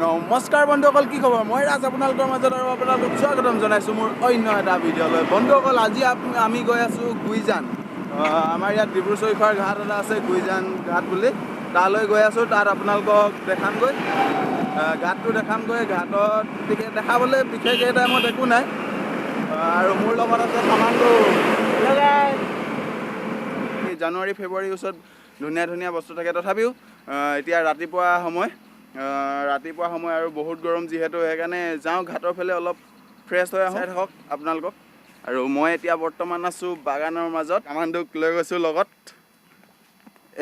নমস্কাৰ বন্ধুসকল, কি খবৰ? মই ৰাজ আপোনালোকৰ মাজত আৰু আপোনালোকক স্বাগতম জনাইছোঁ মোৰ অন্য এটা ভিডিঅ'লৈ। বন্ধুসকল, আজি আমি গৈ আছোঁ গুইজান। আমাৰ ইয়াত ডিব্ৰু চৈখোৱাৰ ঘাট এটা আছে, গুইজান ঘাট বুলি, তালৈ গৈ আছোঁ। তাত আপোনালোকক দেখামগৈ, ঘাটটো দেখামগৈ। ঘাটত দেখাবলৈ বিশেষ এই টাইমত একো নাই, আৰু মোৰ লগত আছে সামানটো। জানুৱাৰী ফেব্ৰুৱাৰীৰ ওচৰত ধুনীয়া ধুনীয়া বস্তু থাকে, তথাপিও এতিয়া ৰাতিপুৱা সময় আৰু বহুত গৰম যিহেতু, সেইকাৰণে যাওঁ ঘাটৰ ফালে অলপ ফ্ৰেছ হৈ আহোঁ। থাকক আপোনালোকক। আৰু মই এতিয়া বৰ্তমান আছোঁ বাগানৰ মাজত, কামানটোক লৈ গৈছোঁ লগত।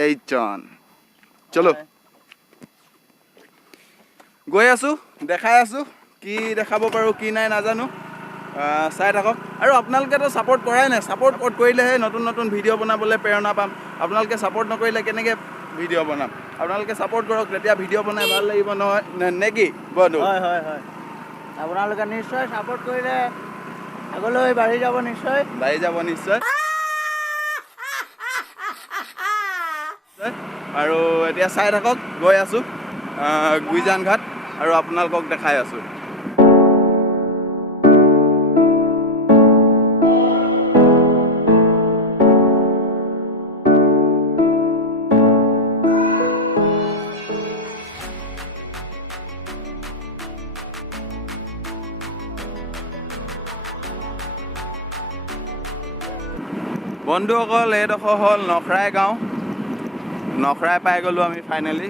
এইজন চলো, গৈ আছোঁ, দেখাই আছোঁ। কি দেখাব পাৰোঁ কি নাই নাজানো, চাই থাকক। আৰু আপোনালোকেতো ছাপোৰ্ট কৰাই নাই। ছাপোৰ্ট কৰিলেহে নতুন নতুন ভিডিঅ' বনাবলৈ প্ৰেৰণা পাম। আপোনালোকে ছাপোৰ্ট নকৰিলে কেনেকৈ ভিডিঅ' বনাম? আপোনালোকে ছাপোৰ্ট কৰক, তেতিয়া ভিডিঅ' বনাই ভাল লাগিব নহয়, নে কি বন্ধু? হয় হয় হয়, আপোনালোকে নিশ্চয় ছাপোৰ্ট কৰিলে আগলৈ বাঢ়ি যাব, নিশ্চয় আৰু এতিয়া চাই থাকক, গৈ আছোঁ গুইজান ঘাট আৰু আপোনালোকক দেখাই আছোঁ। বন্ধুসকল, এইডোখৰ হ'ল নখৰাই গাঁও। নখৰাই পাই গ'লোঁ আমি ফাইনেলি।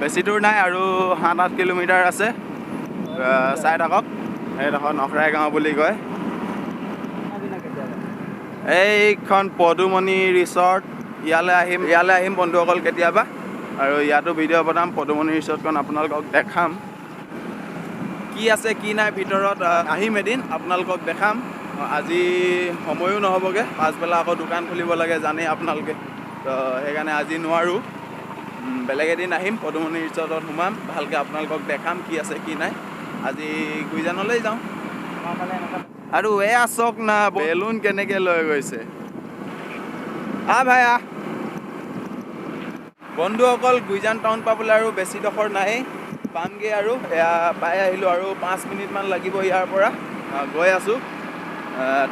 বেছি দূৰ নাই, আৰু 7-8 কিলোমিটাৰ আছে। চাই থাকক, এইডোখৰ নখৰাই গাঁও বুলি কয়। এইখন পদুমণি ৰিচৰ্ট। ইয়ালৈ আহিম বন্ধুসকল কেতিয়াবা, আৰু ইয়াতো ভিডিঅ' বনাম। পদুমণি ৰিচৰ্টখন আপোনালোকক দেখাম, কি আছে কি নাই ভিতৰত। আহিম এদিন, আপোনালোকক দেখাম। আজি সময়ো নহ'বগৈ, পাছবেলা আকৌ দোকান খুলিব লাগে, জানেই আপোনালোকে। তো সেইকাৰণে আজি নোৱাৰোঁ। বেলেগ এদিন আহিম, পদুমণি ৰিচৰ্টত সোমাম, ভালকৈ আপোনালোকক দেখাম কি আছে কি নাই। আজি গুইজানলৈ যাওঁ। আৰু এয়া চাওক না, বেলুন কেনেকৈ লৈ গৈছে। ভাই বন্ধুসকল, গুইজান টাউন পাবলৈ আৰু বেছি ডোখৰ নাই, পামগৈ আৰু। এয়া পাই আহিলোঁ, আৰু 5 মিনিটমান লাগিব ইয়াৰ পৰা। গৈ আছোঁ,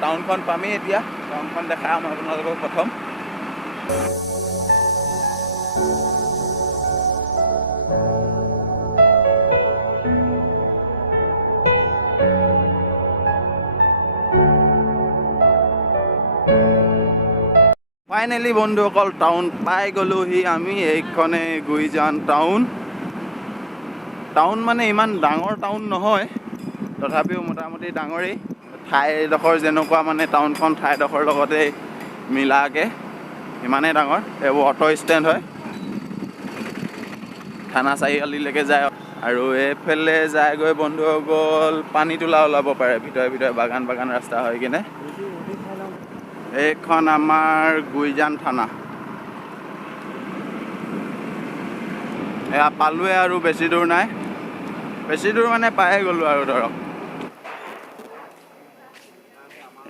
টাউনখন পামেই এতিয়া। টাউনখন দেখাম আপোনালোকক প্ৰথম। ফাইনেলি বন্ধুসকল, টাউন পাই গ'লোহি আমি। এইখনে গুইজান টাউন মানে ইমান ডাঙৰ টাউন নহয়, তথাপিও মোটামুটি ডাঙৰেই। ঠাইডোখৰ যেনেকুৱা মানে টাউনখন ঠাইডোখৰ লগতে মিলাকৈ ইমানেই ডাঙৰ। এইবোৰ অটো ষ্টেণ্ড হয়, থানা চাৰিআলিলৈকে যায়। আৰু এইফালে যায়গৈ বন্ধুসকল, পানী তোলা ওলাব পাৰে ভিতৰে ভিতৰে, বাগান ৰাস্তা হৈ কিনে। এইখন আমাৰ গুইজান থানা। এয়া পালোৱে, আৰু বেছি দূৰ নাই। বেছি দূৰ মানে পায়ে গ'লোঁ আৰু ধৰক।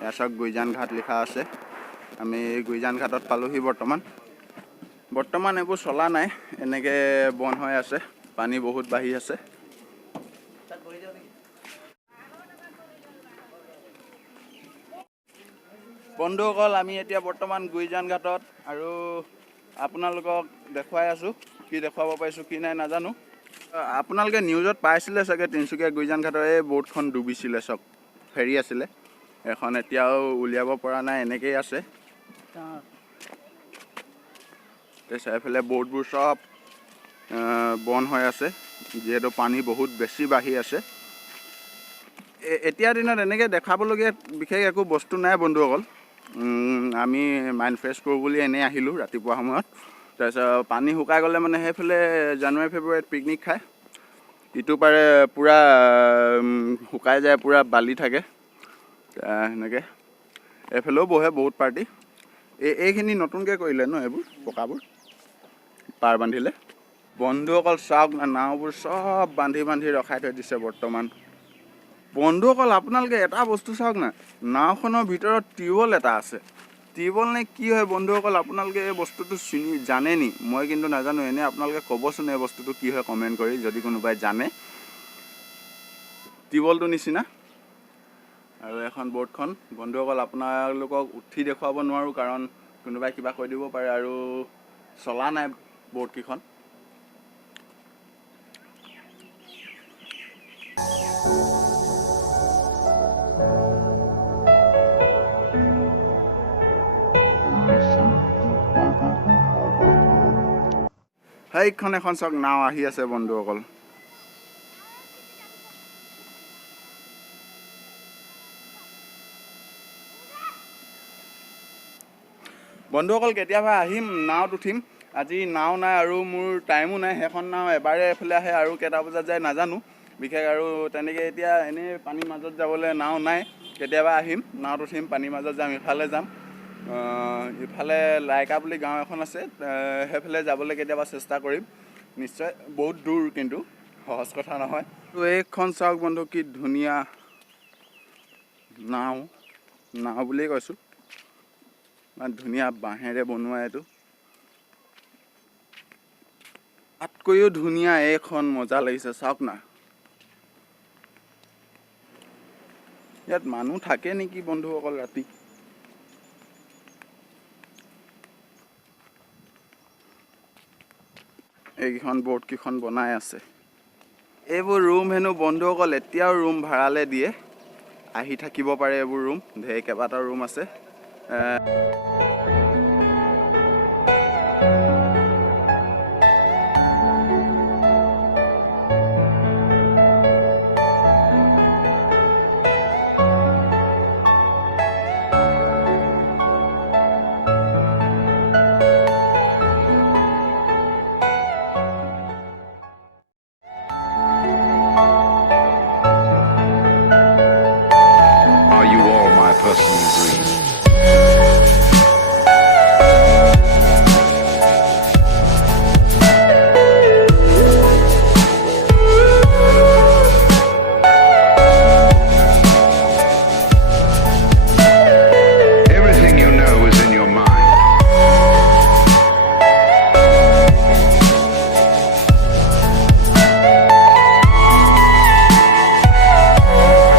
এয়া চাওক, গুইজান ঘাট লিখা আছে। আমি গুইজান ঘাটত পালোহি বৰ্তমান এইবোৰ চলা নাই, এনেকৈ বন্ধ হৈ আছে। পানী বহুত বাঢ়ি আছে। বন্ধুসকল, আমি এতিয়া বৰ্তমান গুইজান ঘাটত, আৰু আপোনালোকক দেখুৱাই আছোঁ। কি দেখুৱাব পাৰিছোঁ কি নাই নাজানো। আপোনালোকে নিউজত পাইছিলে চাগে, তিনিচুকীয়া গুইজান ঘাটৰ এই ব'ৰ্ডখন ডুবিছিলে। চব ফেৰী আছিলে এখন, এতিয়াও উলিয়াব পৰা নাই, এনেকেই আছে। চাৰিওফালে ব'ৰ্ডবোৰ চব বন্ধ হৈ আছে, যিহেতু পানী বহুত বেছি বাঢ়ি আছে। এতিয়া দিনত এনেকৈ দেখাবলগীয়া বিশেষ একো বস্তু নাই বন্ধুসকল। আমি মাইণ্ড ফ্ৰেছ কৰোঁ বুলি এনেই আহিলোঁ ৰাতিপুৱা সময়ত। তাৰপিছত পানী শুকাই গ'লে মানে সেইফালে জানুৱাৰী ফেব্ৰুৱাৰীত পিকনিক খায়, ইটো পাৰে পূৰা শুকাই যায়, পূৰা বালি থাকে। সেনেকৈ এইফালেও বহে বহুত পাৰ্টি। এইখিনি নতুনকৈ কৰিলে ন, এইবোৰ পকাবোৰ পাৰ বান্ধিলে। বন্ধুসকল চাওক না, নাওবোৰ চব বান্ধি ৰখাই থৈ দিছে বৰ্তমান। বন্ধুসকল, আপোনালোকে এটা বস্তু চাওক না, নাওখনৰ ভিতৰত টিউবৱেল এটা আছে। টিউবৱেল নে কি হয় বন্ধুসকল, আপোনালোকে এই বস্তুটো জানে নি? মই কিন্তু নাজানো। এনেই আপোনালোকে ক'বচোন এই বস্তুটো কি হয় কমেণ্ট কৰি, যদি কোনোবাই জানে। টিউবৱেলটোৰ নিচিনা। আৰু এখন ব'ৰ্ডখন বন্ধুসকল আপোনালোকক উঠি দেখুৱাব নোৱাৰোঁ, কাৰণ কোনোবাই কিবা কৈ দিব পাৰে আৰু চলা নাই ব'ৰ্ডকেইখন। সেইখন এখন চাওক নাও আহি আছে বন্ধুসকল। বন্ধুসকল কেতিয়াবা আহিম, নাৱত উঠিম। আজি নাও নাই আৰু মোৰ টাইমো নাই। সেইখন নাও এবাৰে এফালে আহে আৰু কেইটা বজাত যায় নাজানো বিশেষ। আৰু তেনেকৈ এতিয়া এনেই পানীৰ মাজত যাবলৈ নাও নাই। কেতিয়াবা আহিম, নাৱত উঠিম, পানীৰ মাজত যাম, ইফালে যাম। ইফালে লাইকা বুলি গাঁও এখন আছে, সেইফালে যাবলৈ কেতিয়াবা চেষ্টা কৰিম নিশ্চয়। বহুত দূৰ, কিন্তু সহজ কথা নহয়। আৰু এইখন চাওক বন্ধু, কি ধুনীয়া নাও বুলিয়ে কৈছোঁ। ইমান ধুনীয়া বাঁহেৰে বনোৱা এইটো। তাতকৈও ধুনীয়া এইখন, মজা লাগিছে চাওক না। ইয়াত মানুহ থাকে নেকি বন্ধুসকল ৰাতি? এইকেইখন ব'ৰ্ডকেইখন বনাই আছে। এইবোৰ ৰুম হেনো বন্ধুসকল এতিয়াও ৰুম ভাড়ালৈ দিয়ে। আহি থাকিব পাৰে এইবোৰ ৰুম, ঢেৰ কেইবাটাও ৰুম আছে। Are you all my personal dreams?